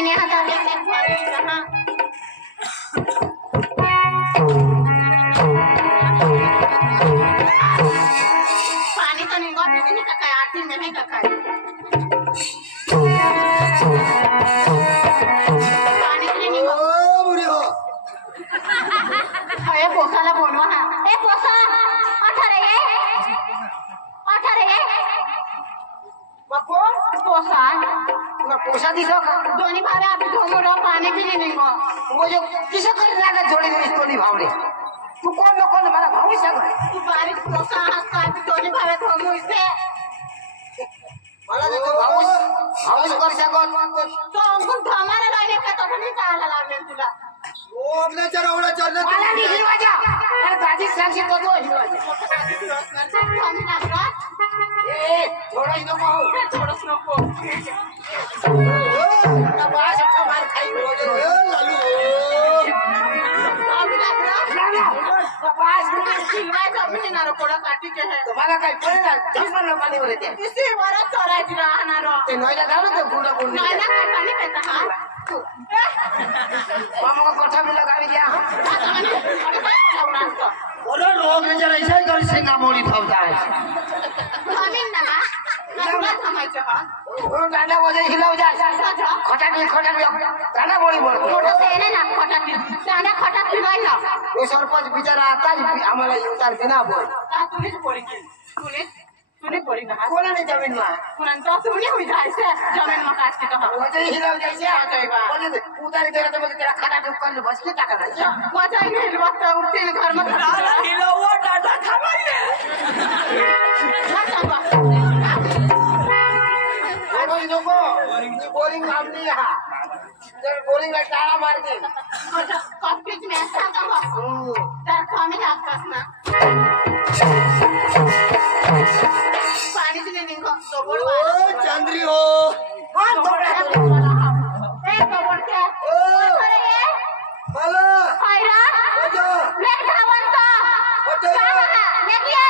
पाणी हातात पाणी तो निघा नाही का काय आरती नाही का काय पाणी नाही निघा ओ बुरी हो ए पोसाला बोलवा हा ए पोसा अठारे बापू पोसा ना पोसा दिसो का दोन्ही भावे आपली धोमोडा पाणी भी नाही निघा वो जो किसे कर लागा जोड़ी में तो नहीं भावड़े तू कौन लोग कौन हमारा भाव संग तू बारीक पोसा हात दोन्ही भावे धोमो इथे मला देखो भाव कर सको तो अंकुर धमाला लागले का तो नाही चालायला लागेल तुला ओ अपना चरवड़ा चरने मला नहीं हिलवाजा अरे दादी सांगशी तो दो हिलवाजा ए थोड़ा ही नको थोडंच नको ना बास अच्छा मार खाई ए लालू आम्ही लागला ना बास शिवाय जमीन ना कोडा काटी के है तुम्हाला काय पडेल चष्मा पाणी वर येते किसी वरा चरायची राहणार ते नोयला जाऊ ना गुंडा गुंडी नाही ना काय पाणी पेता हा मामा को कोठा में लगा दिया जमीन बोलो लोग जरा ऐसा ही कर सिंगा मोड़ी फौजा है ना तुला थांबायचं का ओ डांडा वजे हिलाव जा खोटा डांडा मोड़ी बोल मोठं तेने ना खटाक दांडा खटाक फिरायला वो सरपंच बिचारा आता आम्हाला उतार देना बोल तुझीच पोरी तुने पोरी ना कोणा ने जमीन में पुरंतो तुने होई जायचे जमीन में काट के तो वजे हिलाव जायचे बोले उतार दे तो तेरा खाना ठोकर बस के टाका ना वजा नहीं वक्त उठते घर में हिलाव डांडा थामाइए बोरिंग काम नहीं रहा बोरिंग का ताला मार दे कॉफीच में ऐसा का तर कमी लागतात ना पाणी दिले निघो सोबड ओ चंद्री हो हां ए सोबड के ओ मला हायरा ओजो ले धावंत ओजो लेकिए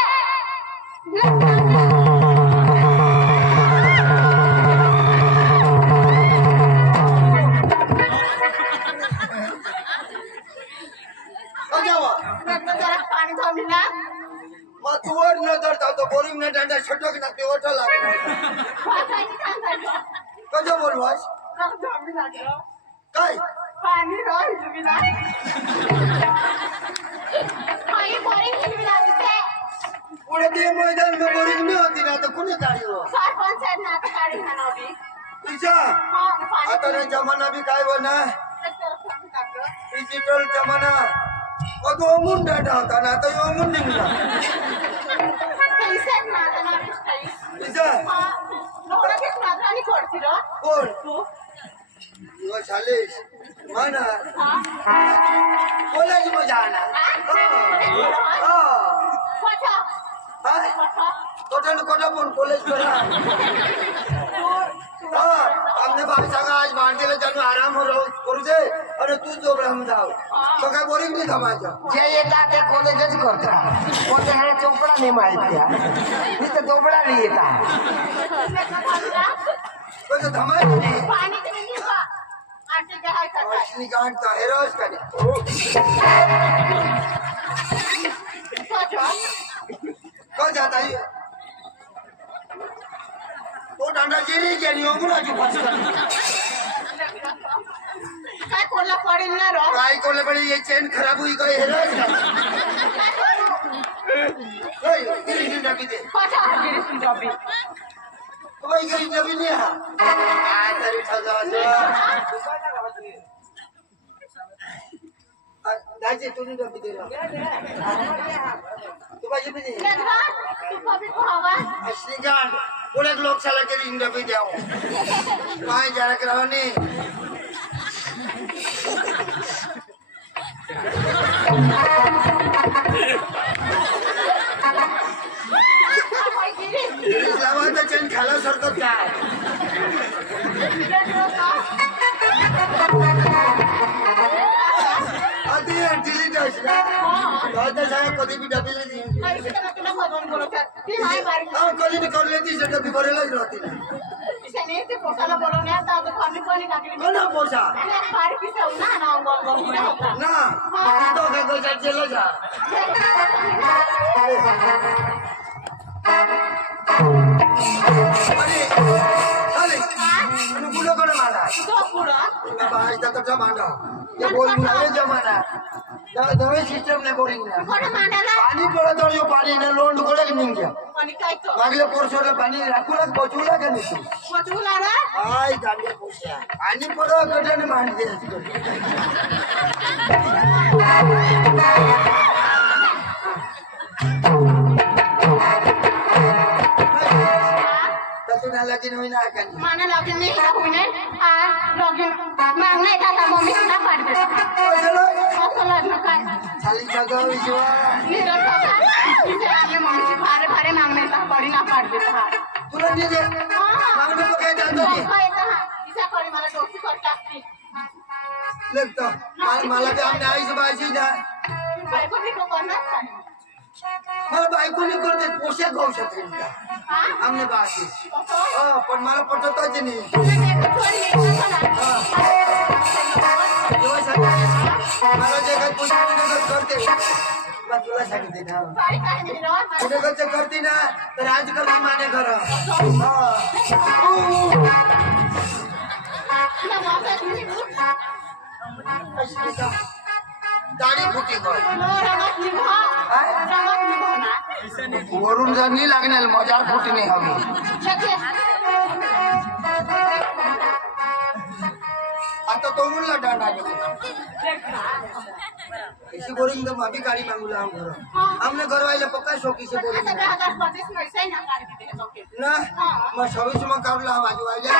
पाणी थांबला मग तू वर न धरता तो बोरिंग ने डंडा छटक ना ते ओठा लागला वाचायची सांगायचं कजो बोलवास थांबली लागलं काय पाणी रोज तुम्हीला पाणी बोरिंग तुम्हीला दिसते पुढे ते मैदान में बोरिंग नहीं होती ना तो कुणी गाड़ी हो सरपंच आहेत ना आता गाडी घालावी तुझा आता रे जमाना भी काय बना डिजिटल जमाना अगो मुंड डाटा होता ना तो यो मुंड निघला पैसे ना आता तुझा लोकं किती मात्राने करतील कोण तू यो चालीस माना कॉलेज में जाना कोटा पण कॉलेज में हमने भाई संगा आज मारते जानो आराम हो रहो करू दे अरे तू जो हम जाओ तो काय बोरिंग नहीं थमायचा जे येतात ते कॉलेजच करता कोणते ह्याला चोपडा नाही माहिती आहे इथं चोपडा नाही येतात कसं थमायचं नाही पाणी तुम्ही का आटे काय करता अश्विनी गांठता हेरोज का कौन जाता है तो डांडा जेरी गेली हो गुणाची फसला काय कोणला पडेल ना रो काय कोले बड़ी ये चेन खराब हुई गई हेरोज का काय करू ओए गिरी जिंदा भी दे पाछा गिरी सुंदर भी ओए गिरी नबी नहीं आ तरी ठगा दाजी तूने नबी दे रहा तू बाजी भी नहीं लेकरा तू कभी को हवा असली गांड पुणे लोकशाला के लिए नबी द्याओ काय जरा करावनी इस्लामाबाद चेन खाला सरकत काय आधी डिलीट असला दादा सांगा कधी भी डबी लेती तुला मधून बोलवतात ती माय बारी कधी भी कर लेती से डबी भरेला ही रहती नाही ते पोटाला बोलवण्यात आता खाली कोणी टाकली कोणा पोसा फार पिसव ना होता ना तो काय गोष्ट चलो जा अरे पुढं कोण मारा बाहेर त्याचा मांडा ते बोरिंग नवे जमाना नवे सिस्टम ने बोरिंग ना पाणी पडत जो पाणी ने लोंड गोडक निघ गया मागले पोरसोला पाणी राखूला पोचूला का नाही पोचूला रे आय गांडे पोस्या आणि पडो गडने मांडते तुला लगीन होईना का माना लगीन नाही करा होईना लगीन मागणे दादा मम्मी तुला पाडते असं लग्न काय खाली सगळं विश्वा निरल बाबा आपल्या मम्मीची फारे फारे मागणे का पडी ना पाडते तुला निजे मागणे तो काय जातो की तिचा पडी मला डोकी कर टाकते लगतो मला ते आपल्या आईची बायची ना बायको बिको करणार मला बायको नाही करते पोशाख खाऊ शकते आमने बाकी पण मला पटतच नाही मला जे काही पोशाख करते तुला सांगते ना पुणे करते ना तर आजकाल मी माने घर दाढी फुटी वरून जर नाही लागणार मजार फुटी नाही हवी आता तो म्हणला डांडा इसी बोरिंग तो माफी गाड़ी मांगूला हम घर हमने घर वाले पक्का शौकी से बोरिंग ना मैं सर्विस में काढला बाजू वाले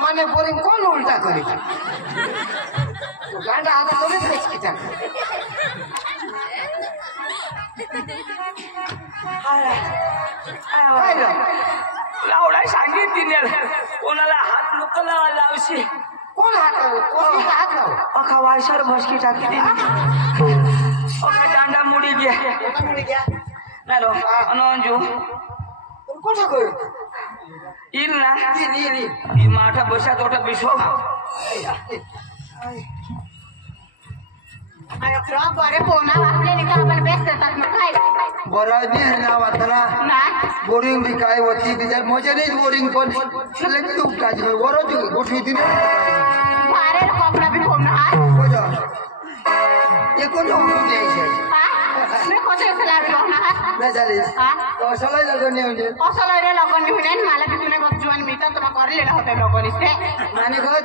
माने बोरिंग कौन उल्टा करे गांडा आता कमीच रेचकीचा लावडा सांगितली कोणाला हात नुकला लावशी कोण हात लाव अखा वायसर भसकी टाकली अखा दांडा मुडी घ्या नाही रो अनंजू कोणा करू इल ना नी माठा बसा तोटा बिसो बरे पोना आपल्याला का आपण बेस्ट करतात मग काय बरं नाही ना वाटला बोरिंग भी काय होती बिचार मजा नाही बोरिंग पण लगेच उपटायची बरोबर गोठवी दिली भारे कपडा भी पोना बजा ये कोण उठून द्यायचे मी कसं खिलाडी होणार नाही झालीस कशाला लग्न नाही म्हणजे असं रे लगन निहुन मला भी तुने बघ जुवान मी तर तुला करलेला होता लगन इथे माने गत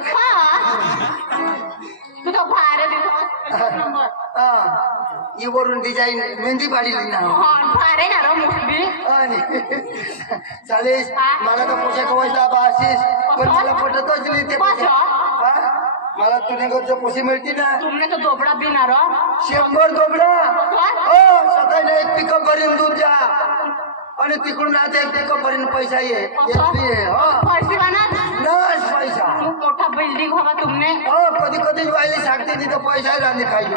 तू तो भारे दिसतो नंबर ये वरून डिझाईन मेहंदी पाडली ना भारे ना रो मुसली चालेल मला तर पोशाख व्हायचा बाशीस पण मला पटतच नाही ते मला तुने घरचं पोशी मिळते ना तुमने तो दोबडा भी ना रो 100 दोबडा सकाळी एक पिकअप करीन दूध द्या आणि तिकडून आता एक पिकअप करीन पैसा ये पैसा मोठा बिल्डिंग हवा तुमने कधी कधी वायली सांगते तिथं पैसा राहिली खायचे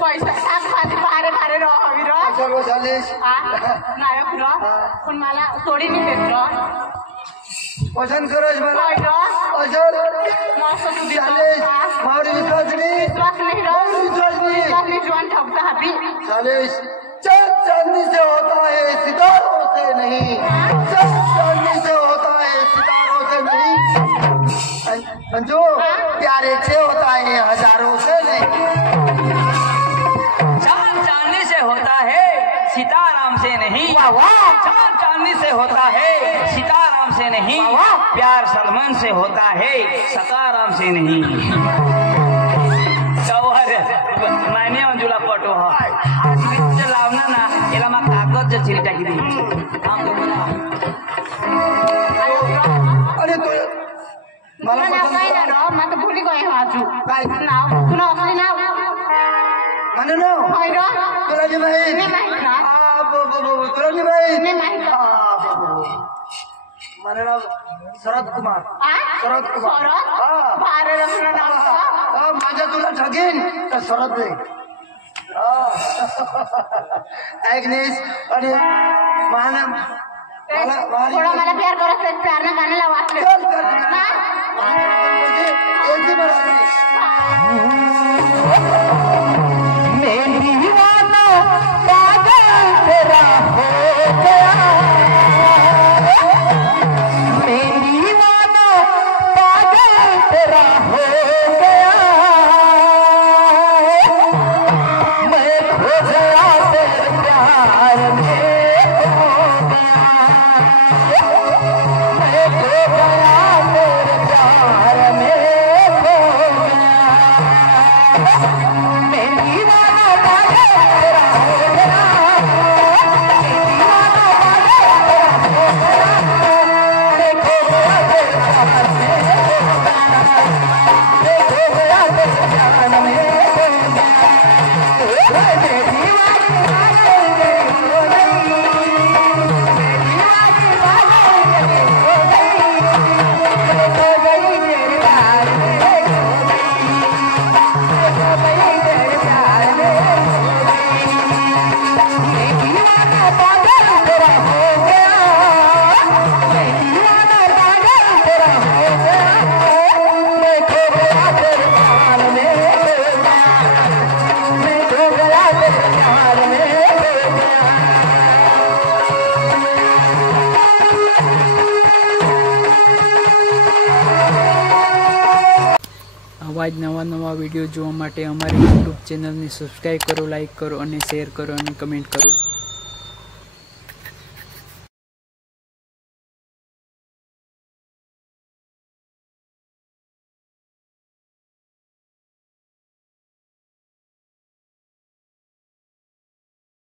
पैसा सात भाजी भारे भारे रो हवी रो सर्व झालीस नायक रो पण मला सोडी नाही देत रो पसंत करस मला अजर मस्त तू झालीस मावरी विश्वास नाही विश्वास नाही जुवान ठगता हवी चालीस चल चांदी से होता है सितारों से नहीं चल चांदी से होता है सितारों से नहीं जो प्यारे से होता है हजारों से नहीं चांद चांदी से होता है सीताराम से नहीं चांद चांदी से होता है सीताराम से नहीं प्यार सलमान से होता है सताराम से नहीं मैंने अंजुला पटो लावना ना याला मग कागद चिरी टाकी अरे तू मला मग भुली गए आजू नाव तुला असली नाव म्हणे ना तुला नाही माहित तुला नाही माहित मारे नाम शरद कुमार शरद कुमार शरद भारे रखना नाव माझ्या तुला ठगीन तर शरद दे ऐकलीस आणि थोड़ा मला प्यार करत आहे प्यार ना गाणं लावा मेरी दीवाना पागल तेरा हो गया मेरी दीवाना पागल तेरा हो गया मैं खो गया तेरे प्यार में मैं खो गया तेरे प्यार में मेरी वाला पागल तेरा हो गया मेरी वाला पागल तेरा हो गया देखो गया तेरे प्यार में આવા જ નવા નવા વિડીયો જોવા માટે અમારી યુટ્યુબ ચેનલને સબસ્ક્રાઈબ કરો, લાઈક કરો અને શેર કરો અને કમેન્ટ કરો.